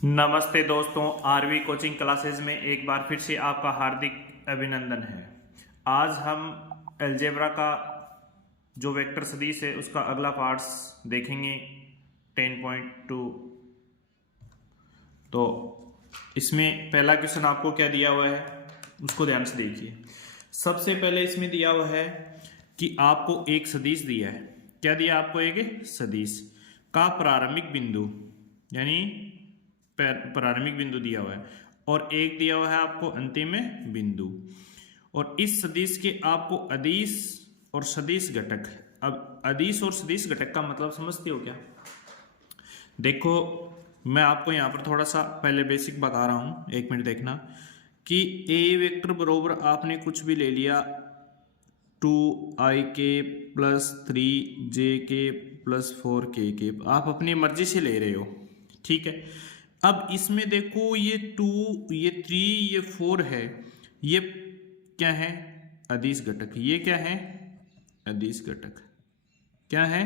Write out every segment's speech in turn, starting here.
नमस्ते दोस्तों, RV coaching classes में एक बार फिर से आपका हार्दिक अभिनंदन है। आज हम अलजेब्रा का जो वेक्टर सदिश है उसका अगला पार्ट्स देखेंगे 10.2। तो इसमें पहला क्वेश्चन आपको क्या दिया हुआ है उसको ध्यान से देखिए। सबसे पहले इसमें दिया हुआ है कि आपको एक सदिश दिया है। क्या दिया आपको? एक सदिश का प्रारंभिक बिंदु यानी प्रारंभिक बिंदु दिया हुआ है और एक दिया हुआ है आपको अंतिम बिंदु, और इस सदिश के आपको अदिश और सदिश घटक। अब अदिश और सदिश घटक का मतलब समझते हो क्या? देखो, मैं आपको यहाँ पर थोड़ा सा पहले बेसिक बता रहा हूँ, 1 मिनट देखना। कि ए वेक्टर बरोबर आपने कुछ भी ले लिया 2ik plus 3jk plus 4k, आप अपनी मर्जी से ले रहे हो, ठीक है। अब इसमें देखो ये 2 ये 3 ये 4 है, ये क्या है? अदिश घटक। ये क्या है? अदिश घटक। क्या है?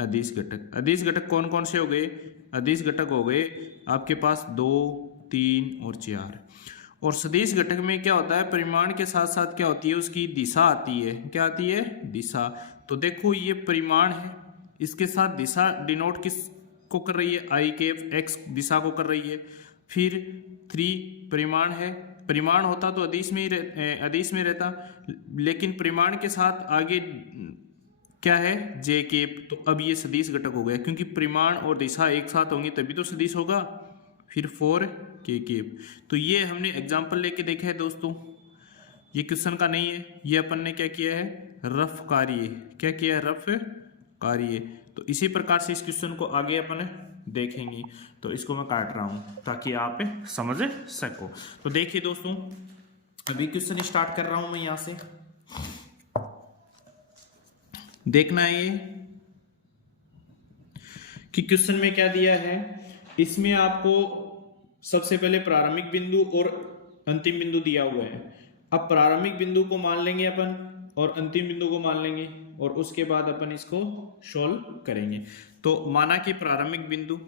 अदिश घटक। अदिश घटक कौन कौन से हो गए? अदिश घटक हो गए आपके पास 2, 3 और 4। और सदिश घटक में क्या होता है? परिमाण के साथ साथ क्या होती है? उसकी दिशा आती है। क्या आती है? दिशा। तो देखो ये परिमाण है, इसके साथ दिशा डिनोट किस को कर रही है? आई के एक्स दिशा को कर रही है। फिर 3 परिमाण है, परिमाण होता तो अदिश में रहता, लेकिन परिमाण के साथ आगे क्या है? J cap. तो अब ये सदिश घटक हो गया, क्योंकि परिमाण और दिशा एक साथ होंगी तभी तो सदिश होगा। फिर 4k केप। तो ये हमने एग्जाम्पल लेके देखा है दोस्तों, ये क्वेश्चन का नहीं है, ये अपन ने क्या किया है? रफ कार्य। क्या किया है? रफ कार्य। तो इसी प्रकार से इस क्वेश्चन को आगे अपन देखेंगे। तो इसको मैं काट रहा हूं ताकि आप समझ सको। तो देखिए दोस्तों, अभी क्वेश्चन स्टार्ट कर रहा हूं मैं यहां से। देखना है ये कि क्वेश्चन में क्या दिया है। इसमें आपको सबसे पहले प्रारंभिक बिंदु और अंतिम बिंदु दिया हुआ है। अब प्रारंभिक बिंदु को मान लेंगे अपन और अंतिम बिंदु को मान लेंगे, और उसके बाद अपन इसको सॉल्व करेंगे। तो माना कि प्रारंभिक बिंदु,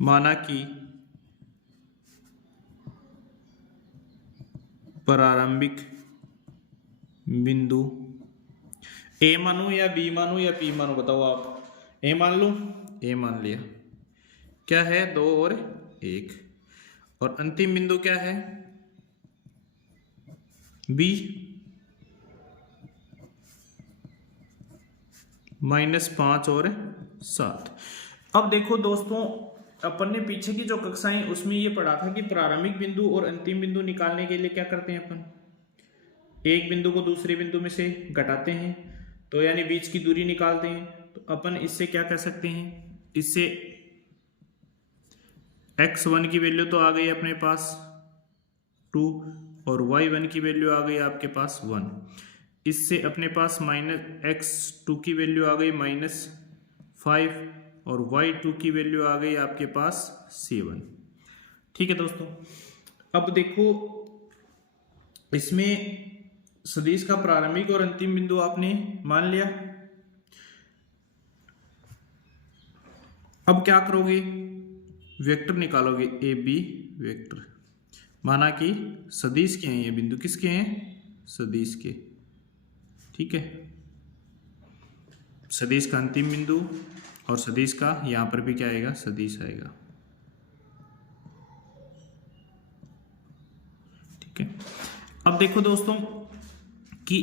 माना कि प्रारंभिक बिंदु ए मानू या बी मानू या पी मानू? बताओ आप। ए मान लूं? ए मान लिया। क्या है? 2 और 1। और अंतिम बिंदु क्या है? बी -5 और 7। अब देखो दोस्तों, अपन ने पीछे की जो कक्षाएं उसमें ये पढ़ा था कि प्रारंभिक बिंदु और अंतिम बिंदु निकालने के लिए क्या करते हैं अपन? एक बिंदु को दूसरे बिंदु में से घटाते हैं, तो यानी बीच की दूरी निकालते हैं। तो अपन इससे क्या कर सकते हैं? इससे x1 की वैल्यू तो आ गई अपने पास 2 और y1 की वैल्यू आ गई आपके पास 1। इससे अपने पास -x2 की वैल्यू आ गई -5 और y2 की वैल्यू आ गई आपके पास 7। ठीक है दोस्तों। अब देखो, इसमें सदिश का प्रारंभिक और अंतिम बिंदु आपने मान लिया। अब क्या करोगे? वेक्टर निकालोगे, ए बी वेक्टर। माना कि सदिश के हैं ये बिंदु, किसके हैं? सदिश के। ठीक है, सदिश का अंतिम बिंदु और सदिश का यहां पर भी क्या आएगा? सदिश आएगा। ठीक है। अब देखो दोस्तों कि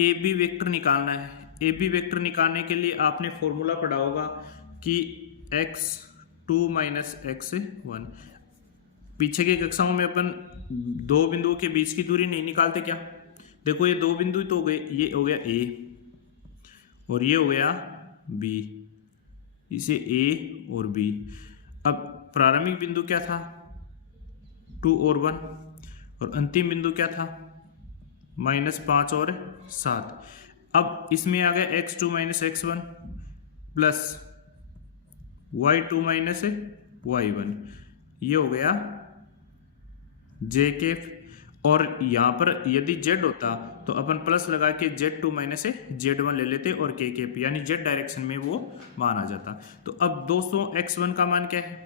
ए बी वेक्टर निकालना है। ए बी वेक्टर निकालने के लिए आपने फॉर्मूला पढ़ा होगा कि x2 - x1। पीछे के कक्षाओं में अपन 2 बिंदुओं के बीच की दूरी नहीं निकालते क्या? देखो ये 2 बिंदु तो हो गए, ये हो गया A और ये हो गया B, इसे A और B। अब प्रारंभिक बिंदु क्या था? 2 और 1, और अंतिम बिंदु क्या था? -5 और 7। अब इसमें आ गया x2 - x1 plus y2 - y1, ये हो गया j के। और यहां पर यदि z होता तो अपन प्लस लगा के Z2 माइनस Z1 ले लेते और के केप यानी Z डायरेक्शन में वो मान आ जाता। तो अब दोस्तों x1 का मान क्या है,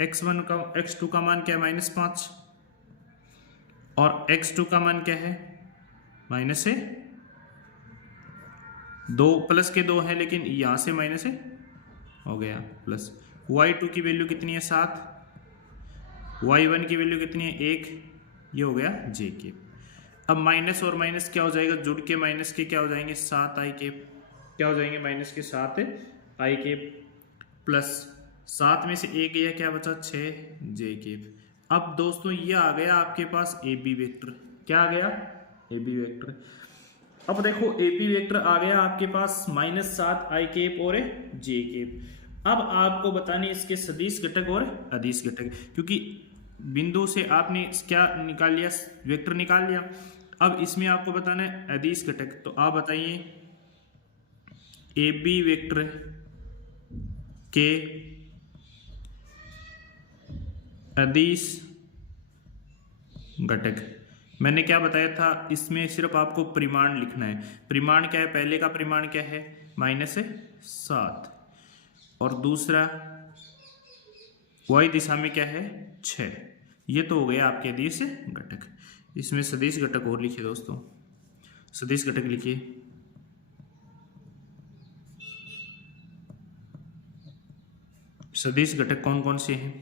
x2 का मान क्या है -5 और x2 का मान क्या है माइनस है 2 प्लस के 2 है लेकिन यहाँ से माइनस है हो गया प्लस। y2 की वैल्यू कितनी है 7, y1 की वैल्यू कितनी है 1, ये हो गया j केप। अब माइनस और माइनस क्या हो जाएगा, जुड़ के माइनस के क्या हो जाएंगे 7 i केप, क्या हो जाएंगे माइनस के 7 i केप प्लस 7 में से 1 गया क्या बचा 6 j केप। अब दोस्तों ये आ गया आपके पास ए बी वेक्टर, क्या आ गया ए बी वेक्टर। अब देखो ए बी वेक्टर आ गया आपके पास -7 i केप और j केप। अब आपको बताने इसके सदिश घटक और अदिश घटक, क्योंकि बिंदु से आपने क्या निकाल लिया वेक्टर निकाल लिया। अब इसमें आपको बताना है अदिश घटक, तो आप बताइए ए बी वेक्टर के अदिश घटक। मैंने क्या बताया था, इसमें सिर्फ आपको परिमाण लिखना है। परिमाण क्या है, पहले का परिमाण क्या है -7 और दूसरा y दिशा में क्या है 6। ये तो हो गया आपके अदिश घटक। इसमें सदिश घटक और लिखिए दोस्तों, सदिश घटक लिखिए सदिश घटक कौन कौन से हैं,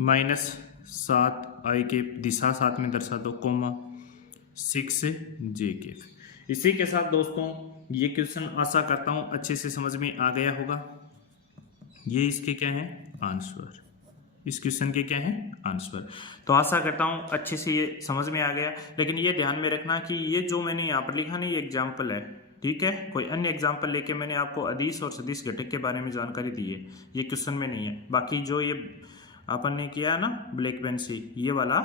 -7 i केप दिशा साथ में दर्शा दो कोमा 6 j केप। इसी के साथ दोस्तों ये क्वेश्चन आशा करता हूँ अच्छे से समझ में आ गया होगा। ये इसके क्या है आंसर, इस क्वेश्चन के क्या है आंसर। तो आशा करता हूँ अच्छे से ये समझ में आ गया। लेकिन ये ध्यान में रखना कि ये जो मैंने यहाँ पर लिखा नहीं ये एग्जाम्पल है, ठीक है। कोई अन्य एग्जाम्पल लेके मैंने आपको अदिश और सदिश घटक के बारे में जानकारी दी है, ये क्वेश्चन में नहीं है। बाकी जो ये अपन ने किया है ना ब्लैक पेन से, ये वाला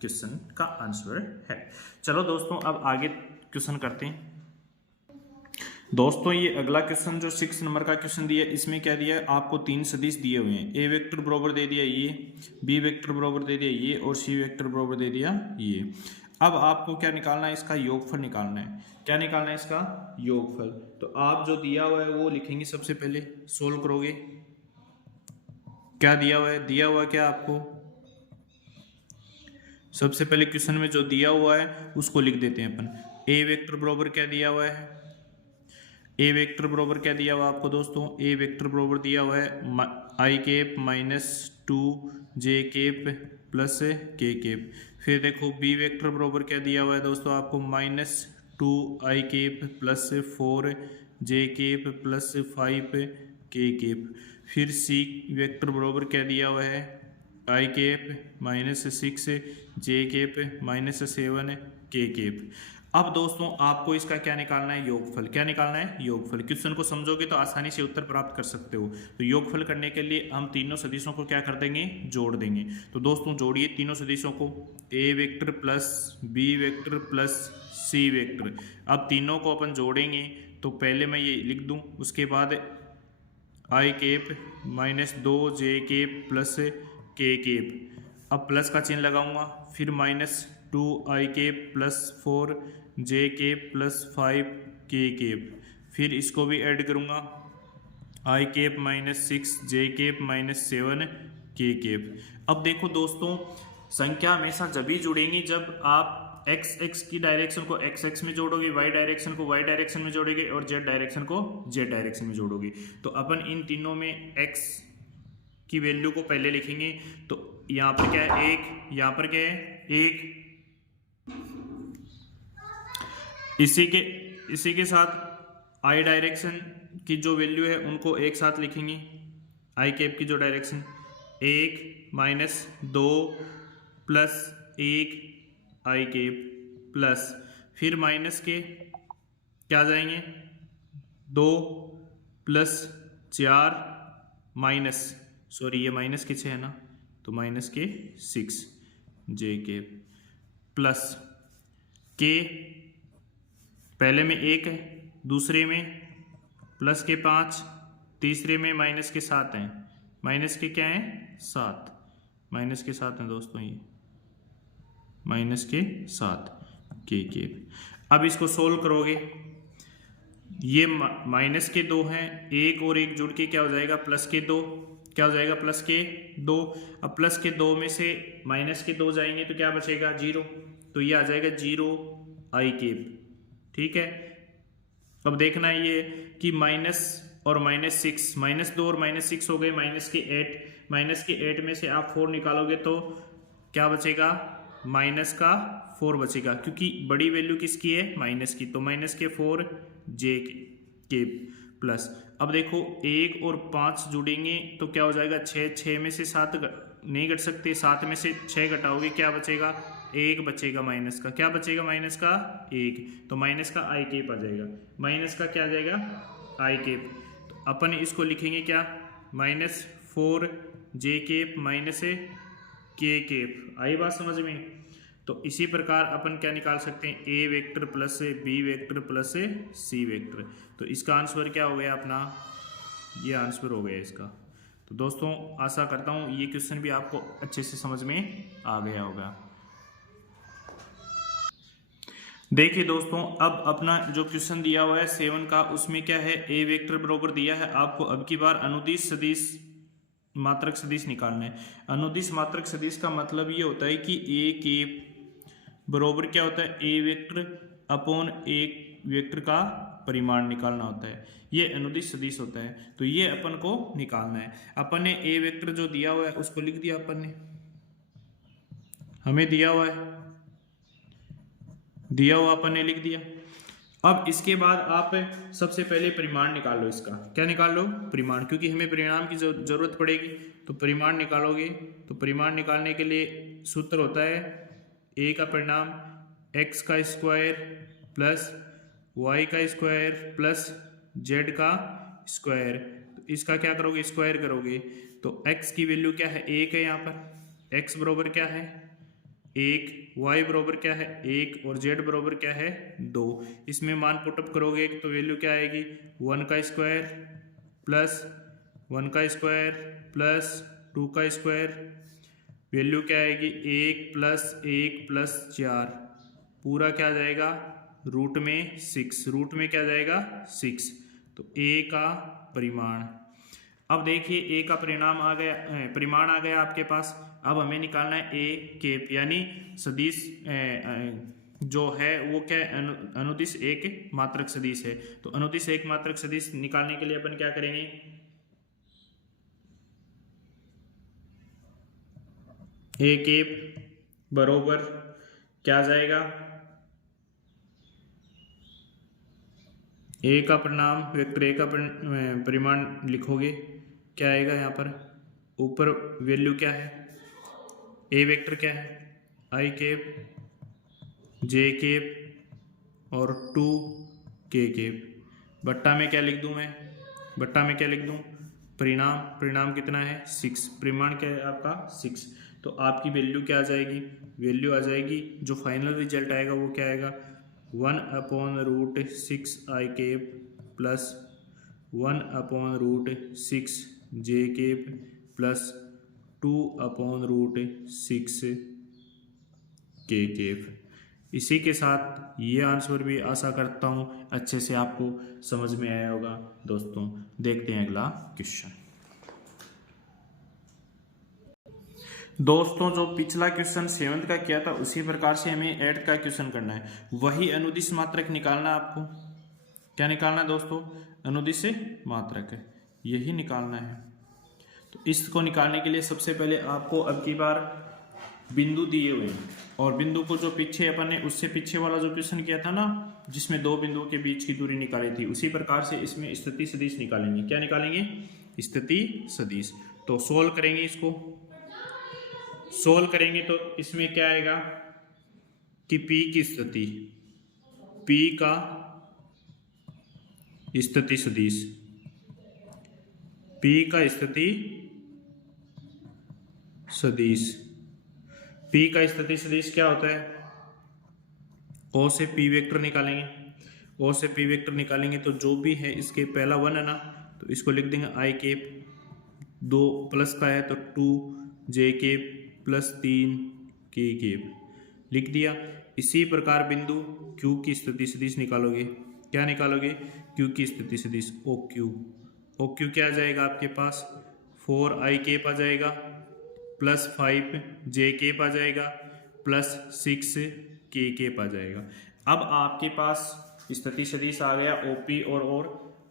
क्वेश्चन का आंसर है। चलो दोस्तों अब आगे क्वेश्चन करते हैं। दोस्तों ये अगला क्वेश्चन जो 6 नंबर का क्वेश्चन दिया है, इसमें क्या दिया है आपको 3 सदिश दिए हुए हैं। ए वेक्टर बराबर दे दिया ये, बी वेक्टर बराबर दे दिया ये और सी वेक्टर बराबर दे दिया ये। अब आपको क्या निकालना है, इसका योगफल निकालना है। क्या निकालना है इसका योगफल। तो आप जो दिया हुआ है वो लिखेंगे, सबसे पहले सोल्व करोगे। क्या दिया हुआ है, दिया हुआ क्या आपको सबसे पहले क्वेश्चन में जो दिया हुआ है उसको लिख देते हैं अपन। ए वेक्टर बराबर क्या दिया हुआ है, ए वेक्टर बराबर क्या दिया हुआ आपको दोस्तों, ए वेक्टर बराबर दिया हुआ है आई cap -2 J cap plus K cap. फिर देखो बी वेक्टर बराबर क्या दिया हुआ है दोस्तों आपको -2 I cap plus 4 J cap plus 5 K cap. फिर सी वेक्टर बराबर क्या दिया हुआ है आई केप -6 जे केप -7 के केप। अब दोस्तों आपको इसका क्या निकालना है योगफल। क्या निकालना है योगफल। क्वेश्चन को समझोगे तो आसानी से उत्तर प्राप्त कर सकते हो। तो योगफल करने के लिए हम तीनों सदिशों को क्या कर देंगे जोड़ देंगे। तो दोस्तों जोड़िए तीनों सदिशों को, A vector plus B vector plus C vector. अब तीनों को अपन जोड़ेंगे तो पहले मैं ये लिख दूं, उसके बाद I cap -2 J cap plus K cap. अब प्लस का चिन्ह लगाऊंगा, फिर -2 I cap plus 4 J cap plus 5 K cap. फिर इसको भी ऐड करूंगा, आई केप -6 जे केप -7 के केप। अब देखो दोस्तों संख्या हमेशा जब ही जुड़ेंगी जब आप x की डायरेक्शन को x में जोड़ोगे, y डायरेक्शन को y डायरेक्शन में जोड़ोगे और z डायरेक्शन को z डायरेक्शन में जोड़ोगे। तो अपन इन तीनों में x की वैल्यू को पहले लिखेंगे। तो यहाँ पर क्या है 1, यहाँ पर क्या है 1। इसी के साथ i डायरेक्शन की जो वैल्यू है उनको एक साथ लिखेंगे। i कैप की जो डायरेक्शन 1 -2 प्लस 1 आई केप प्लस फिर माइनस के क्या आ जाएंगे 2 प्लस 4 ये माइनस के 6 है ना, तो माइनस के 6 जे केप प्लस के पहले में 1 है, दूसरे में प्लस के 5, तीसरे में माइनस के 7 हैं। माइनस के क्या हैं 7, माइनस के 7 हैं दोस्तों, ये माइनस के 7 के केप। अब इसको सोल्व करोगे, ये माइनस के 2 हैं, एक और एक जुड़ के क्या हो जाएगा प्लस के 2, क्या हो जाएगा प्लस के 2। अब प्लस के 2 में से माइनस के 2 जाएंगे तो क्या बचेगा 0, तो ये आ जाएगा 0 आई केप। ठीक है, अब देखना है ये कि माइनस और -6, -2 और -6 हो गए -8, -8 में से आप 4 निकालोगे तो क्या बचेगा -4 बचेगा, क्योंकि बड़ी वैल्यू किसकी है माइनस की, तो -4 जे के प्लस। अब देखो 1 और 5 जुड़ेंगे तो क्या हो जाएगा 6, 6 में से 7 नहीं घट सकते, 7 में से 6 घटाओगे क्या बचेगा 1 बचेगा माइनस का, क्या बचेगा माइनस का 1, तो माइनस का आई केप आ जाएगा, माइनस का क्या आ जाएगा आई केप। तो अपन इसको लिखेंगे क्या -4 जे केप माइनस के केप। आई बात समझ में। तो इसी प्रकार अपन क्या निकाल सकते हैं A vector plus B vector plus C vector. तो इसका आंसर क्या हो गया अपना, ये आंसर हो गया इसका। तो दोस्तों आशा करता हूँ ये क्वेश्चन भी आपको अच्छे से समझ में आ गया होगा। देखिए दोस्तों, अब अपना जो क्वेश्चन दिया हुआ है 7 का, उसमें क्या है ए वेक्टर बराबर दिया है आपको, अब की बार अनुदिश सदिश मात्रक सदिश निकालना है। अनुदिश मात्रक सदिश का मतलब ये होता है कि ए के बराबर क्या होता है ए वेक्टर अपॉन एक वेक्टर का परिमाण निकालना होता है, ये अनुदिश सदिश होता है। तो ये अपन को निकालना है। अपन ने ए वेक्टर जो दिया हुआ है उसको लिख दिया, अपन ने हमें दिया हुआ अपन ने लिख दिया। अब इसके बाद आप सबसे पहले परिमाण निकाल लो, इसका क्या निकाल लो परिमाण, क्योंकि हमें परिणाम की जरूरत पड़ेगी। तो परिमाण निकालोगे तो परिमाण निकालने के लिए सूत्र होता है ए का परिणाम x का स्क्वायर प्लस y का स्क्वायर प्लस z का स्क्वायर। तो इसका क्या करोगे स्क्वायर करोगे, तो x की वैल्यू क्या है 1 है, यहाँ पर x बराबर क्या है 1, y बराबर क्या है 1 और z बराबर क्या है 2। इसमें मान पुटअप करोगे तो वैल्यू क्या आएगी 1 का स्क्वायर प्लस 1 का स्क्वायर प्लस 2 का स्क्वायर, वैल्यू क्या आएगी 1 प्लस 1 प्लस 4, पूरा क्या आ जाएगा रूट में 6, रूट में क्या आ जाएगा 6। तो a का परिमाण। अब देखिए ए का परिणाम आ गया, परिमाण आ गया आपके पास। अब हमें निकालना है ए केप, यानी सदिश जो है वो क्या अनुदिश एक मात्रक सदिश है। तो अनुदिश एक मात्रक सदिश निकालने के लिए अपन क्या करेंगे, ए केप बरोबर क्या आ जाएगा ए का परिणाम वेक्टर ए का परिमाण लिखोगे, क्या आएगा यहाँ पर ऊपर वैल्यू क्या है ए वेक्टर क्या है आई केप जे केप और 2 के केप। बट्टा में क्या लिख दूँ मैं, बट्टा में क्या लिख दूँ परिणाम, परिणाम कितना है 6, परिमाण क्या है आपका 6। तो आपकी वैल्यू क्या आ जाएगी, वैल्यू आ जाएगी जो फाइनल रिजल्ट आएगा वो क्या आएगा 1/√6 I cap plus 1/√6 J cap plus 2/√6 K cap. इसी के साथ ये आंसर भी आशा करता हूँ अच्छे से आपको समझ में आया होगा। दोस्तों देखते हैं अगला क्वेश्चन। दोस्तों जो पिछला क्वेश्चन 7th का किया था उसी प्रकार से हमें 8th का क्वेश्चन करना है, वही अनुदिश मात्रक निकालना है आपको। क्या निकालना है दोस्तों, अनुदिश मात्रक है, यही निकालना है। तो इसको निकालने के लिए सबसे पहले आपको अब की बार बिंदु दिए हुए हैं, और बिंदु को जो पीछे अपन ने उससे पीछे वाला जो क्वेश्चन किया था ना जिसमें दो बिंदुओं के बीच की दूरी निकाली थी, उसी प्रकार से इसमें स्थिति सदिश निकालेंगे। क्या निकालेंगे स्थिति सदिश। तो सोल्व करेंगे, इसको सोल्व करेंगे तो इसमें क्या आएगा कि P की स्थिति, P का स्थिति सदिश, P का स्थिति सदिश, P का स्थिति सदिश क्या होता है O से P वेक्टर निकालेंगे, O से P वेक्टर निकालेंगे तो जो भी है इसके पहला 1 है ना, तो इसको लिख देंगे आई केप, 2 प्लस का है तो 2 जे केप प्लस 3 के केप लिख दिया। इसी प्रकार बिंदु Q की स्थिति सदिश निकालोगे, क्या निकालोगे? Q की स्थिति सदिश ओ क्यू क्या आ जाएगा आपके पास? 4i केप आ जाएगा प्लस 5j केप आ जाएगा प्लस 6k केप आ जाएगा। अब आपके पास स्थिति सदिश आ गया OP और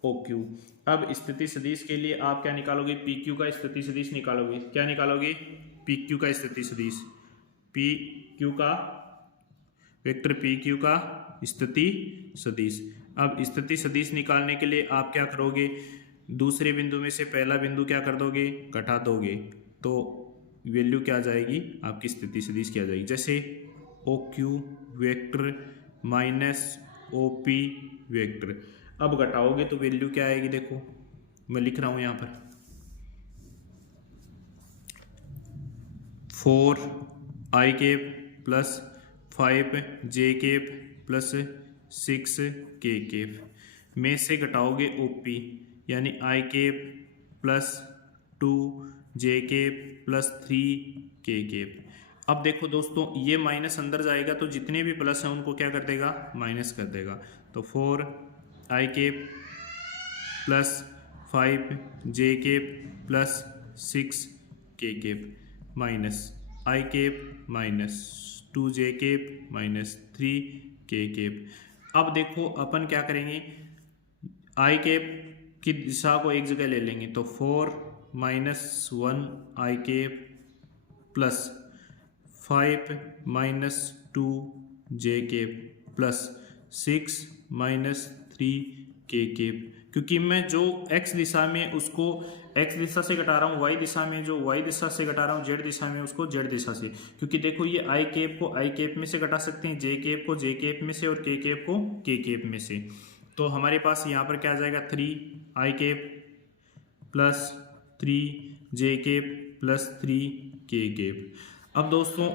OQ। अब स्थिति सदिश के लिए आप क्या निकालोगे? PQ का स्थिति सदिश निकालोगे, क्या निकालोगे? PQ का स्थिति सदिश, PQ का वेक्टर PQ का स्थिति सदिश। अब स्थिति सदिश निकालने के लिए आप क्या करोगे? दूसरे बिंदु में से पहला बिंदु क्या कर दोगे? घटा दोगे, तो वैल्यू क्या आ जाएगी? आपकी स्थिति सदिश क्या आ जाएगी? जैसे OQ vector minus OP vector, अब घटाओगे तो वैल्यू क्या आएगी? देखो मैं लिख रहा हूं यहां पर 4i cap plus 5j cap plus 6k cap में से घटाओगे OP यानी i cap plus 2j cap plus 3k cap. अब देखो दोस्तों ये माइनस अंदर जाएगा तो जितने भी प्लस हैं उनको क्या कर देगा? माइनस कर देगा। तो 4i cap plus 5j cap plus 6k cap minus i cap minus 2j cap minus 3k cap. अब देखो अपन क्या करेंगे? i केप की दिशा को एक जगह ले लेंगे, तो 4 minus 1i cap plus 5 minus 2j cap plus 6 minus 3k cap. क्योंकि मैं जो x दिशा में उसको x दिशा से घटा रहा हूँ, y दिशा में जो y दिशा से घटा रहा हूँ z दिशा में उसको z दिशा से। क्योंकि देखो ये i केप को i केप में से घटा सकते हैं, j केप को j केप में से और k केप को k केप में से। तो हमारे पास यहाँ पर क्या आ जाएगा? 3i cap plus 3j cap plus 3k cap. अब दोस्तों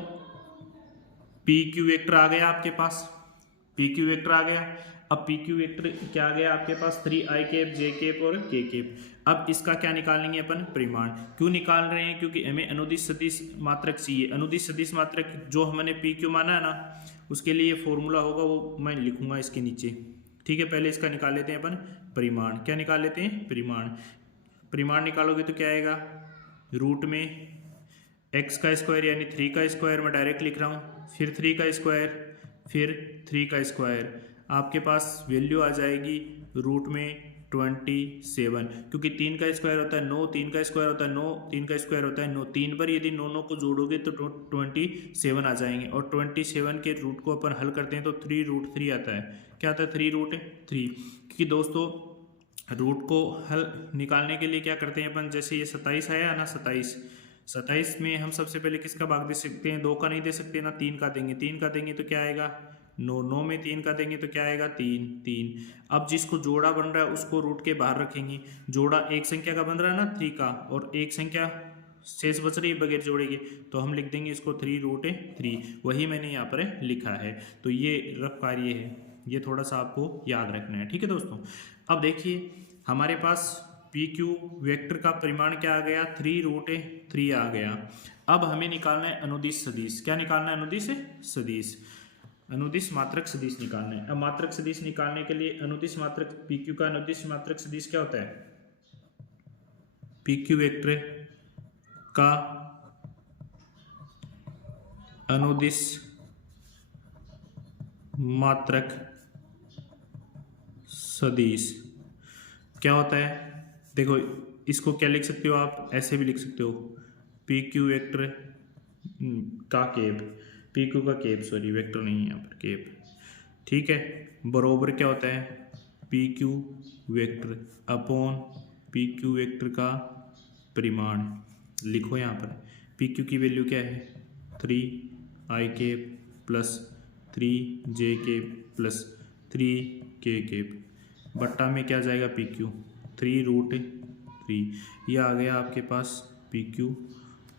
PQ वेक्टर आ गया आपके पास, PQ वेक्टर आ गया। अब PQ वेक्टर क्या आ गया आपके पास? 3i केप j केप और k केप। अब इसका क्या निकालेंगे अपन? परिमाण। क्यों निकाल रहे हैं? क्योंकि हमें अनुदिश सदिश मात्रक चाहिए। अनुदिश सदिश मात्रक जो हमने PQ माना है ना, उसके लिए फॉर्मूला होगा, वो मैं लिखूंगा इसके नीचे, ठीक है। पहले इसका निकाल लेते हैं अपन परिमाण। क्या निकाल लेते हैं? परिमाण। परिमाण निकालोगे तो क्या आएगा? रूट में x का स्क्वायर यानी 3 का स्क्वायर मैं डायरेक्ट लिख रहा हूँ, फिर 3 का स्क्वायर, फिर 3 का स्क्वायर। आपके पास वैल्यू आ जाएगी रूट में 27, क्योंकि 3 का स्क्वायर होता है 9, 3 का स्क्वायर होता है 9, 3 का स्क्वायर होता है 9। 3 पर यदि 9 को जोड़ोगे तो 27 आ जाएंगे। और 27 के रूट को अपन हल करते हैं तो 3√3 आता है। क्या आता है? 3√3। क्योंकि दोस्तों रूट को हल निकालने के लिए क्या करते हैं अपन? जैसे ये 27 आया ना, 27 में हम सबसे पहले किसका भाग दे सकते हैं? 2 का नहीं दे सकते ना, 3 का देंगे। 3 का देंगे तो क्या आएगा? 9 में 3 का देंगे तो क्या आएगा? 3। अब जिसको जोड़ा बन रहा है उसको रूट के बाहर रखेंगे। जोड़ा एक संख्या का बन रहा है ना 3 का, और एक संख्या शेष बच रही है बगैर जोड़ेंगे, तो हम लिख देंगे इसको 3√3। वही मैंने यहाँ पर लिखा है। तो ये रफ कार्य है, ये थोड़ा सा आपको याद रखना है, ठीक है दोस्तों। अब देखिए हमारे पास PQ वेक्टर का परिमाण क्या आ गया? 3√3 आ गया। अब हमें निकालना है अनुदिश सदिश। क्या निकालना है? अनुदिश सदिश, अनुदिश मात्रक सदिश निकालना है। अब मात्रक सदिश निकालने के लिए अनुदिश मात्रक PQ का अनुदिश मात्रक सदिश क्या होता है? PQ वेक्टर का अनुदिश मात्रक सदिश क्या होता है? देखो इसको क्या लिख सकते हो आप? ऐसे भी लिख सकते हो, PQ वेक्टर का केप, PQ का केप, सॉरी वेक्टर नहीं है यहाँ पर, केप, ठीक है। बरोबर क्या होता है? PQ vector upon PQ vector का परिमाण। लिखो यहाँ पर PQ की वैल्यू क्या है? 3i cap plus 3j cap plus 3k cap बट्टा में क्या जाएगा? PQ 3√3। ये आ गया आपके पास PQ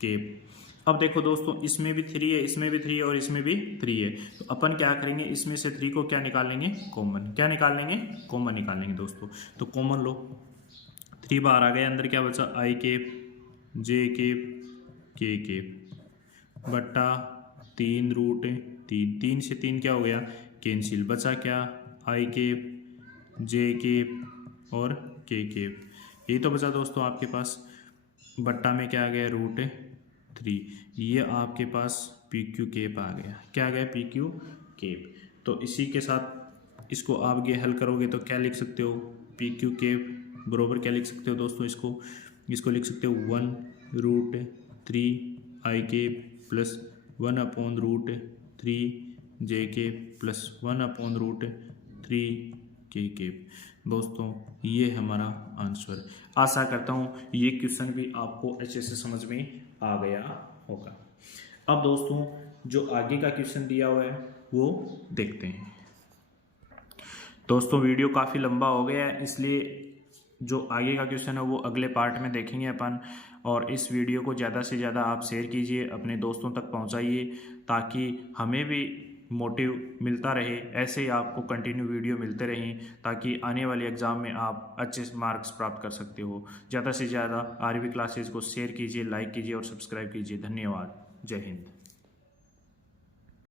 केप। अब देखो दोस्तों इसमें भी 3 है, इसमें भी 3 है और इसमें भी 3 है, तो अपन क्या करेंगे? इसमें से 3 को क्या निकाल लेंगे? कॉमन। क्या निकाल लेंगे? कॉमन निकाल लेंगे दोस्तों। तो कॉमन लो, 3 बाहर आ गया, अंदर क्या बचा? i cap j cap k cap बट्टा 3√3 3, 3 से 3 क्या हो गया, कैंसिल, बचा क्या, आई केप, जे केप और के केप, यही तो बचा दोस्तों आपके पास। बट्टा में क्या आ गया, √3, ये आपके पास पी क्यू केप आ गया, क्या आ गया, पी क्यू केप। तो इसी के साथ इसको आप ये हल करोगे तो क्या लिख सकते हो, पी क्यू केप बरोबर क्या लिख सकते हो दोस्तों, इसको लिख सकते हो 1√3 I cap plus 1/√3 J cap plus 1/√3 K cap. दोस्तों ये हमारा आंसर। आशा करता हूँ ये क्वेश्चन भी आपको अच्छे से समझ में आ गया होगा। अब दोस्तों जो आगे का क्वेश्चन दिया हुआ है वो देखते हैं। दोस्तों वीडियो काफ़ी लंबा हो गया है, इसलिए जो आगे का क्वेश्चन है वो अगले पार्ट में देखेंगे अपन। और इस वीडियो को ज़्यादा से ज़्यादा आप शेयर कीजिए, अपने दोस्तों तक पहुंचाइए, ताकि हमें भी मोटिव मिलता रहे, ऐसे ही आपको कंटिन्यू वीडियो मिलते रहें, ताकि आने वाले एग्ज़ाम में आप अच्छे मार्क्स प्राप्त कर सकते हो। ज़्यादा से ज़्यादा आरवी क्लासेस को शेयर कीजिए, लाइक कीजिए और सब्सक्राइब कीजिए। धन्यवाद। जय हिंद।